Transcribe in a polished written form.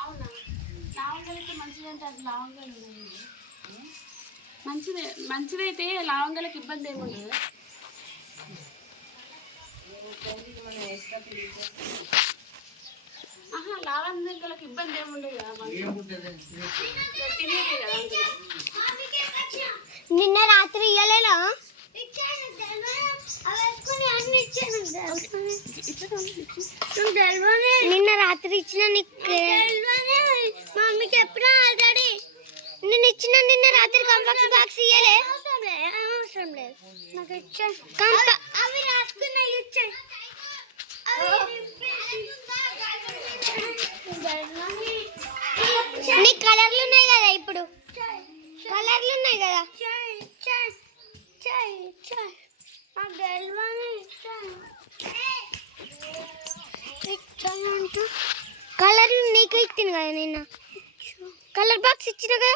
అవునా లవంగాలు అయితే మంచిది అంటే అది లవంగాలు ఉన్నాయి మంచిదైతే లవంగాలకు ఇబ్బంది ఏముండదు. లవంగాలకు ఇబ్బంది ఏముండదు కదా, తినేదే కదా. నిన్న రాత్రి ఇయ్యలేదా? నిన్న రాత్రి ఇచ్చిన మమ్మీకి ఎప్పుడు ఆల్రెడీ నేను ఇచ్చిన నిన్న రాత్రి కంపాక్స్ బాక్స్ ఇయ్యలే. అవసరం లేదు నాకు ఇచ్చే అవి రాసుకున్నాయి ఇచ్చే. నీ కలర్లు ఉన్నాయి కదా, ఇప్పుడు కలర్లు ఉన్నాయి కదా. కలర్లు నీకు ఇచ్చింది కదా, నిన్న కలర్ బాక్స్ ఇచ్చిన కదా.